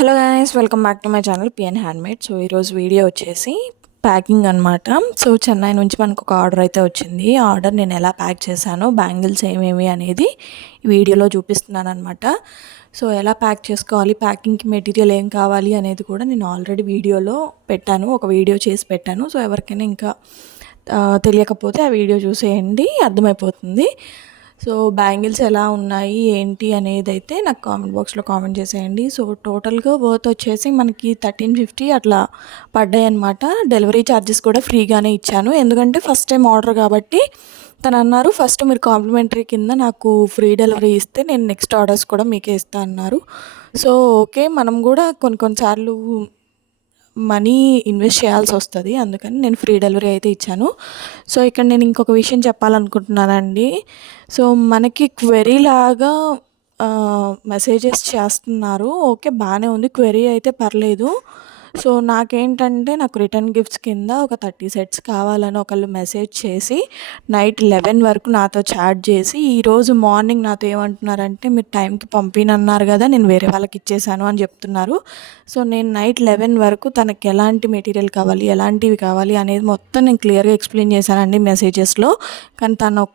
Hello guys, welcome back to my channel PN handmade. So ఈరోజు video వచ్చేసి packing అనమాట. So Chennai నుంచి మనకు ఒక ఆర్డర్ అయితే వచ్చింది. ఆ ఆర్డర్ నేను ఎలా ప్యాక్ చేశానో, బ్యాంగిల్స్ ఏమేమి అనేది వీడియోలో చూపిస్తున్నాను అనమాట. సో ఎలా ప్యాక్ చేసుకోవాలి, ప్యాకింగ్కి మెటీరియల్ ఏం కావాలి అనేది కూడా నేను ఆల్రెడీ వీడియోలో పెట్టాను, ఒక వీడియో చేసి పెట్టాను. సో ఎవరికైనా ఇంకా తెలియకపోతే ఆ వీడియో చూసేయండి, అర్థమైపోతుంది. సో బ్యాంగిల్స్ ఎలా ఉన్నాయి ఏంటి అనేది అయితే నాకు కామెంట్ బాక్స్లో కామెంట్ చేసేయండి. సో టోటల్గా వర్త్ వచ్చేసి మనకి 1350 అట్లా పడ్డాయి అనమాట. డెలివరీ ఛార్జెస్ కూడా ఫ్రీగానే ఇచ్చాను, ఎందుకంటే ఫస్ట్ టైం ఆర్డర్ కాబట్టి తను అన్నారు ఫస్ట్ మీరు కాంప్లిమెంటరీ కింద నాకు ఫ్రీ డెలివరీ ఇస్తే నేను నెక్స్ట్ ఆర్డర్స్ కూడా మీకే ఇస్తా అన్నారు. సో ఓకే, మనం కూడా కొన్నిసార్లు మనీ ఇన్వెస్ట్ చేయాల్సి వస్తుంది, అందుకని నేను ఫ్రీ డెలివరీ అయితే ఇచ్చాను. సో ఇక్కడ నేను ఇంకొక విషయం చెప్పాలనుకుంటున్నానండి. సో మనకి క్వెరీ లాగా మెసేజెస్ చేస్తున్నారు, ఓకే బాగానే ఉంది, క్వెరీ అయితే పర్లేదు. సో నాకేంటంటే నాకు రిటర్న్ గిఫ్ట్స్ కింద ఒక 30 సెట్స్ కావాలని ఒకళ్ళు మెసేజ్ చేసి నైట్ 11 వరకు నాతో చాట్ చేసి ఈరోజు మార్నింగ్ నాతో ఏమంటున్నారంటే మీరు టైంకి పంపినన్నారు కదా, నేను వేరే వాళ్ళకి ఇచ్చేసాను అని చెప్తున్నారు. సో నేను నైట్ 11 వరకు తనకి ఎలాంటి మెటీరియల్ కావాలి, ఎలాంటివి కావాలి అనేది మొత్తం నేను క్లియర్గా ఎక్స్ప్లెయిన్ చేశానండి మెసేజెస్లో. కానీ తను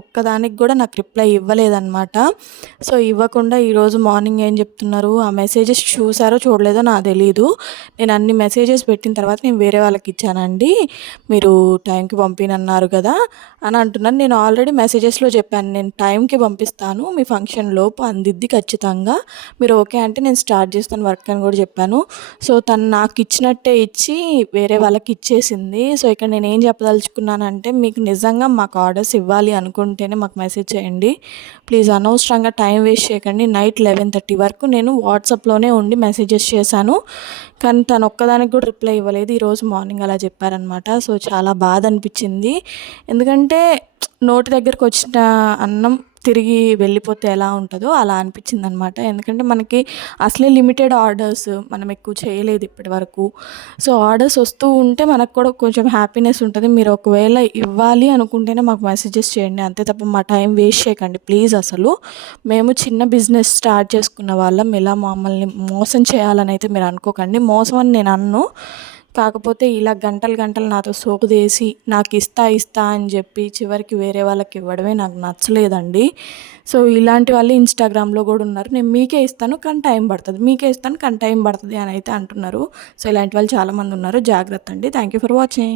ఒక్కదానికి కూడా నాకు రిప్లై ఇవ్వలేదన్నమాట. సో ఇవ్వకుండా ఈరోజు మార్నింగ్ ఏం చెప్తున్నారు, ఆ మెసేజెస్ చూసారో చూడలేదో నాకు తెలీదు, నేను అన్ని మెసేజెస్ పెట్టిన తర్వాత నేను వేరే వాళ్ళకి ఇచ్చానండి, మీరు టైంకి పంపినన్నారు కదా అని అంటున్నాను. నేను ఆల్రెడీ మెసేజెస్లో చెప్పాను, నేను టైంకి పంపిస్తాను, మీ ఫంక్షన్ లోపు అందిద్ది ఖచ్చితంగా, మీరు ఓకే అంటే నేను స్టార్ట్ చేస్తాను వర్క్ అని కూడా చెప్పాను. సో తను నాకు ఇచ్చినట్టే ఇచ్చి వేరే వాళ్ళకి ఇచ్చేసింది. సో ఇక్కడ నేను ఏం చెప్పదలుచుకున్నానంటే, మీకు నిజంగా మాకు ఆర్డర్స్ ఇవ్వాలి అనుకుంటేనే మాకు మెసేజ్ చేయండి ప్లీజ్, అనవసరంగా టైం వేస్ట్ చేయకండి. నైట్ 11:30 వరకు నేను వాట్సాప్లోనే ఉండి మెసేజెస్ చేశాను, కానీ తను ఒక్కదానికి కూడా రిప్లై ఇవ్వలేదు. ఈరోజు మార్నింగ్ అలా చెప్పారనమాట. సో చాలా బాధ అనిపించింది, ఎందుకంటే నోటి దగ్గరకు వచ్చిన అన్నం తిరిగి వెళ్ళిపోతే ఎలా ఉంటుందో అలా అనిపించింది అనమాట. ఎందుకంటే మనకి అసలే లిమిటెడ్ ఆర్డర్స్, మనం ఎక్కువ చేయలేదు ఇప్పటి వరకు. సో ఆర్డర్స్ వస్తూ ఉంటే మనకు కూడా కొంచెం హ్యాపీనెస్ ఉంటుంది. మీరు ఒకవేళ ఇవ్వాలి అనుకుంటేనే మాకు మెసేజెస్ చేయండి, అంతే తప్ప మా టైం వేస్ట్ చేయకండి ప్లీజ్. అసలు మేము చిన్న బిజినెస్ స్టార్ట్ చేసుకున్న వాళ్ళం, ఇలా మమ్మల్ని మోసం చేయాలని అయితే మీరు అనుకోకండి. మోసం అని నేను అన్ను, కాకపోతే ఇలా గంటలు గంటలు నాతో సోకు తీసి నాకు ఇస్తా అని చెప్పి చివరికి వేరే వాళ్ళకి ఇవ్వడమే నాకు నచ్చలేదండి. సో ఇలాంటి వాళ్ళు ఇన్స్టాగ్రామ్లో కూడా ఉన్నారు, నేను మీకే ఇస్తాను కానీ టైం పడుతుంది, మీకే ఇస్తాను కానీ టైం పడుతుంది అని అయితే అంటున్నారు. సో ఇలాంటి వాళ్ళు చాలామంది ఉన్నారు, జాగ్రత్త అండి. Thank you for watching.